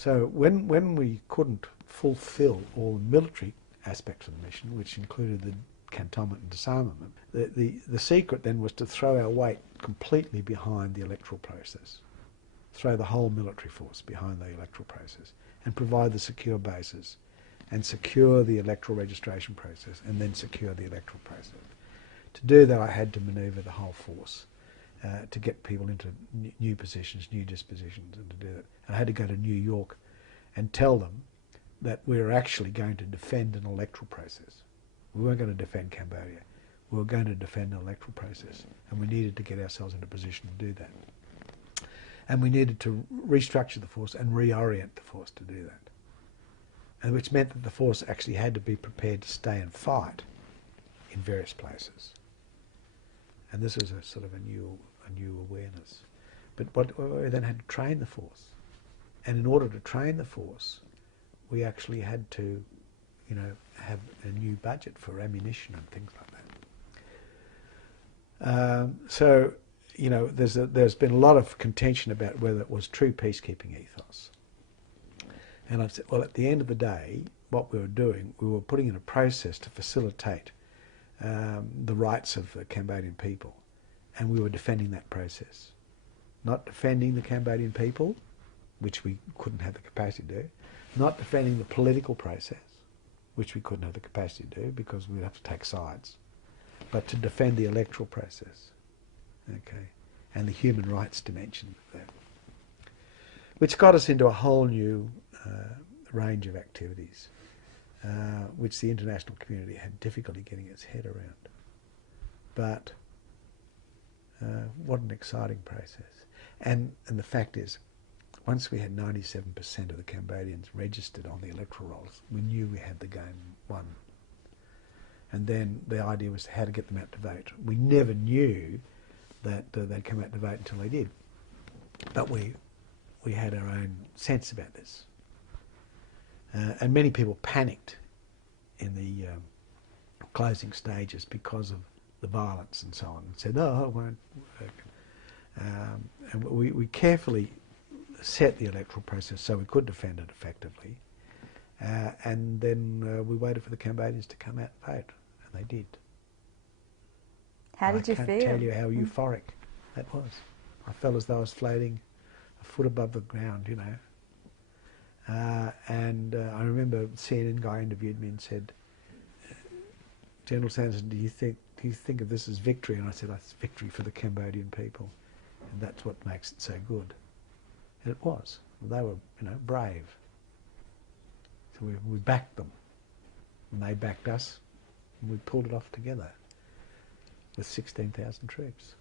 So when we couldn't fulfil all the military aspects of the mission, which included the cantonment and disarmament, the secret then was to throw our weight completely behind the electoral process, throw the whole military force behind the electoral process and provide the secure bases and secure the electoral registration process and then secure the electoral process. To do that, I had to manoeuvre the whole force to get people into new positions, new dispositions, and to do that. And I had to go to New York and tell them that we were actually going to defend an electoral process. We weren't going to defend Cambodia. We were going to defend an electoral process, and we needed to get ourselves in a position to do that. And we needed to restructure the force and reorient the force to do that. And which meant that the force actually had to be prepared to stay and fight in various places. And this was a sort of a new awareness. But we then had to train the force. And in order to train the force, we actually had to, have a new budget for ammunition and things like that. So, there's been a lot of contention about whether it was true peacekeeping ethos. And I said, well, at the end of the day, what we were doing, we were putting in a process to facilitate the rights of the Cambodian people. And we were defending that process. Not defending the Cambodian people, which we couldn't have the capacity to do. Not defending the political process, which we couldn't have the capacity to do because we'd have to take sides. But to defend the electoral process, okay, and the human rights dimension of that. Which got us into a whole new range of activities, which the international community had difficulty getting its head around. But what an exciting process. And the fact is, once we had 97% of the Cambodians registered on the electoral rolls, we knew we had the game won. And then the idea was how to get them out to vote. We never knew that they'd come out to vote until they did. But we had our own sense about this. And many people panicked in the closing stages because of the violence and so on, and said, no, it won't work. And we carefully set the electoral process so we could defend it effectively. And then we waited for the Cambodians to come out and vote, and they did. How did you feel? I can't tell you how euphoric that was. I felt as though I was floating a foot above the ground, And I remember a CNN guy interviewed me and said, General Sanderson, do you think of this as victory? And I said, it's victory for the Cambodian people, and that's what makes it so good. And it was. They were, brave. So we backed them, and they backed us, and we pulled it off together with 16,000 troops.